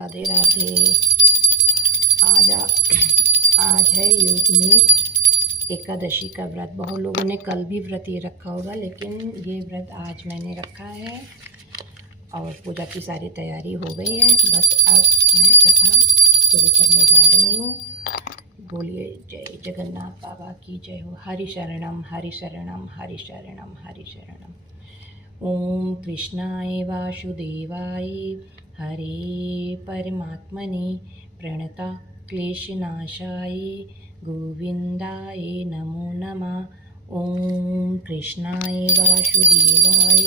राधे राधे। आज आज है योगिनी एकादशी का व्रत। बहुत लोगों ने कल भी व्रत ये रखा होगा, लेकिन ये व्रत आज मैंने रखा है और पूजा की सारी तैयारी हो गई है। बस अब मैं कथा शुरू करने जा रही हूँ। बोलिए जय जगन्नाथ बाबा की जय हो। हरि शरणम हरि शरणम हरि शरणम हरि शरणम। ओम कृष्णाय वासुदेवाय हरे परमात्मने प्रणता क्लेशनाशाय गोविंदाय नमो नमः। ओम कृष्णाय वासुदेवाय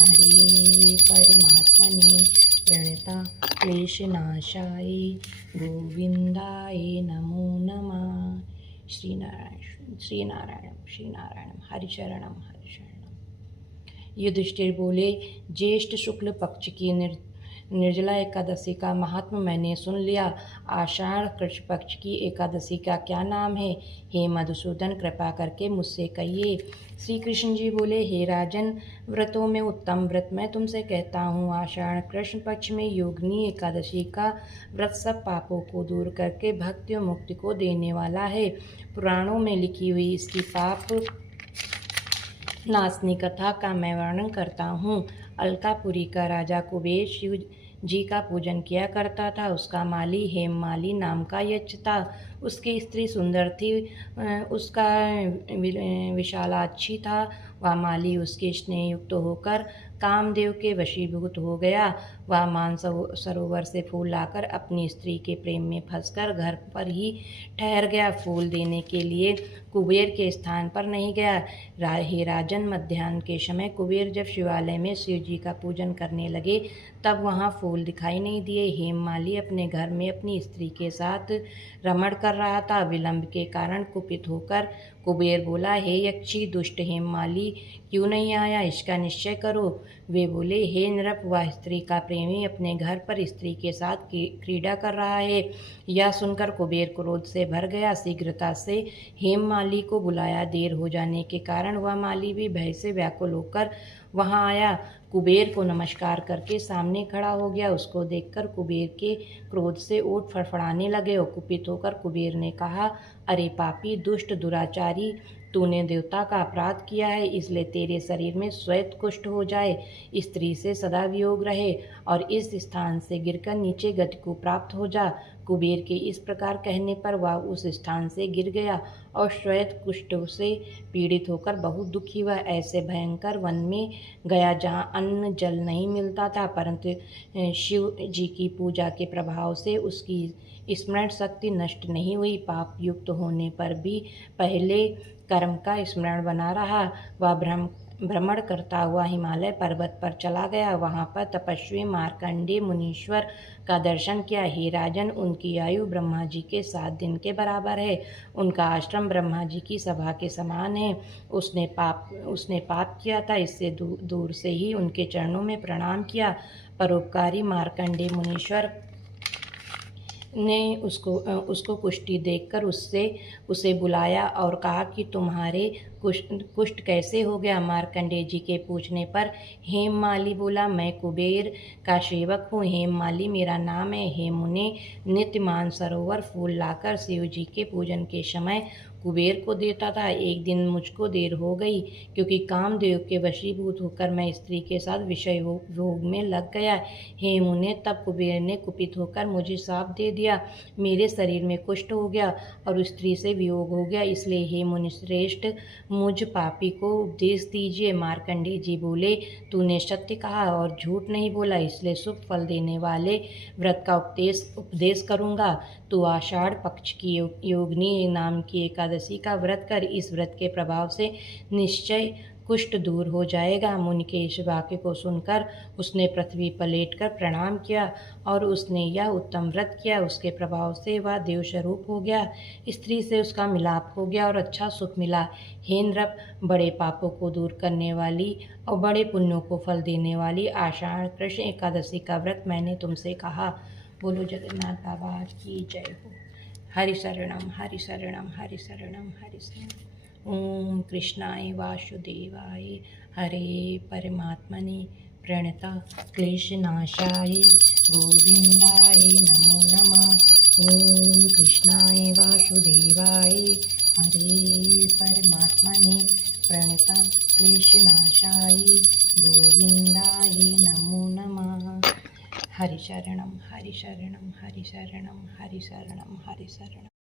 हरे परमात्मने प्रणता क्लेशनाशाय गोविंदाय नमो नमः। श्री नारायण श्री नारायण श्री नारायण। हरि शरणम हरि शरणम। युधिष्ठिर बोले, ज्येष्ठ शुक्ल पक्ष की निर्जला एकादशी का महात्म मैंने सुन लिया। आषाढ़ कृष्ण पक्ष की एकादशी का क्या नाम है? हे मधुसूदन, कृपा करके मुझसे कहिए। श्री कृष्ण जी बोले, हे राजन, व्रतों में उत्तम व्रत मैं तुमसे कहता हूँ। आषाढ़ कृष्ण पक्ष में योगिनी एकादशी का व्रत सब पापों को दूर करके भक्ति और मुक्ति को देने वाला है। पुराणों में लिखी हुई इसकी पाप नासनी कथा का मैं वर्णन करता हूँ। अलकापुरी का राजा कुबेर शिव जी का पूजन किया करता था। उसका माली हेममाली नाम का यक्ष था। उसकी स्त्री सुंदर थी, उसका विशालाक्षी था। वह माली उसके स्नेह युक्त होकर कामदेव के वशीभूत हो गया। वह मान सरोवर से फूल लाकर अपनी स्त्री के प्रेम में फंसकर घर पर ही ठहर गया। फूल देने के लिए कुबेर के स्थान पर नहीं गया। हे राजन, मध्याह्न के समय कुबेर जब शिवालय में शिव जी का पूजन करने लगे, तब वहाँ फूल दिखाई नहीं दिए। हेममाली अपने घर में अपनी स्त्री के साथ रमण कर रहा था। विलंब के कारण कुपित होकर कुबेर बोला, हे यक्षी दुष्ट हेममाली क्यों नहीं आया? इसका निश्चय करो। वे बोले, हे नृप, वह स्त्री का प्रेमी अपने घर पर स्त्री के साथ क्रीड़ा कर रहा है। यह सुनकर कुबेर क्रोध से भर गया। शीघ्रता से हेममाली को बुलाया। देर हो जाने के कारण वह माली भी भय से व्याकुल होकर वहां आया। कुबेर को नमस्कार करके सामने खड़ा हो गया। उसको देखकर कुबेर के क्रोध से ओठ फड़फड़ाने लगे और कुपित होकर कुबेर ने कहा, अरे पापी दुष्ट दुराचारी, तूने देवता का अपराध किया है, इसलिए तेरे शरीर में श्वेत कुष्ठ हो जाए, स्त्री से सदा वियोग रहे और इस स्थान से गिरकर नीचे गति को प्राप्त हो जा। कुबेर के इस प्रकार कहने पर वह उस स्थान से गिर गया और श्वेत कुष्ठ से पीड़ित होकर बहुत दुखी हुआ। ऐसे भयंकर वन में गया जहाँ अन्न जल नहीं मिलता था, परंतु शिव जी की पूजा के प्रभाव से उसकी स्मरण शक्ति नष्ट नहीं हुई। पाप युक्त होने पर भी पहले कर्म का स्मरण बना रहा। वह भ्रमण करता हुआ हिमालय पर्वत पर चला गया। वहां पर तपस्वी मार्कंडेय मुनीश्वर का दर्शन किया। हे राजन, उनकी आयु ब्रह्मा जी के 7 दिन के बराबर है। उनका आश्रम ब्रह्मा जी की सभा के समान है। उसने पाप किया था, इससे दूर से ही उनके चरणों में प्रणाम किया। परोपकारी मार्कंडेय मुनीश्वर ने उसको कुष्ठी देखकर उसे बुलाया और कहा कि तुम्हारे कुष्ठ कैसे हो गया? मार्कंडेय जी के पूछने पर हेममाली बोला, मैं कुबेर का सेवक हूँ। हेममाली मेरा नाम है। हेमु ने नित्य मानसरोवर फूल लाकर शिव जी के पूजन के समय कुबेर को देता था। एक दिन मुझको देर हो गई, क्योंकि कामदेव के वशीभूत होकर मैं स्त्री के साथ विषय भोग में लग गया। हेमु ने तब कुबेर ने कुपित होकर मुझे शाप दे दिया। मेरे शरीर में कुष्ठ हो गया और स्त्री से वियोग हो गया। इसलिए हे मुनि श्रेष्ठ, मुझ पापी को उपदेश दीजिए। मार्कंडेय जी बोले, तूने सत्य कहा और झूठ नहीं बोला, इसलिए शुभ फल देने वाले व्रत का उपदेश करूँगा। तू आषाढ़ पक्ष की योगिनी नाम की एकादशी का व्रत कर। इस व्रत के प्रभाव से निश्चय कुष्ठ दूर हो जाएगा। मुनि के इस वाक्य को सुनकर उसने पृथ्वी पर लेटकर प्रणाम किया और उसने यह उत्तम व्रत किया। उसके प्रभाव से वह देव स्वरूप हो गया। स्त्री से उसका मिलाप हो गया और अच्छा सुख मिला। हे नृप, बड़े पापों को दूर करने वाली और बड़े पुण्यों को फल देने वाली आषाढ़ कृष्ण एकादशी का व्रत मैंने तुमसे कहा। बोलो जगन्नाथ बाबा की जय हो। हरि शरणम हरि शरणम हरि शरणम हरि शरणम। ओम कृष्णाय वासुदेवाय हरे परमात्मने प्रणता क्लेशनाशाय गोविंदाय वासुदेवाय हरे परमात्मने प्रणतं क्लेशनाशाय गोविंदाय नमो नमः। हरिशरणं हरिशरणं हरिशरणं हरिशरणं हरिशरणं।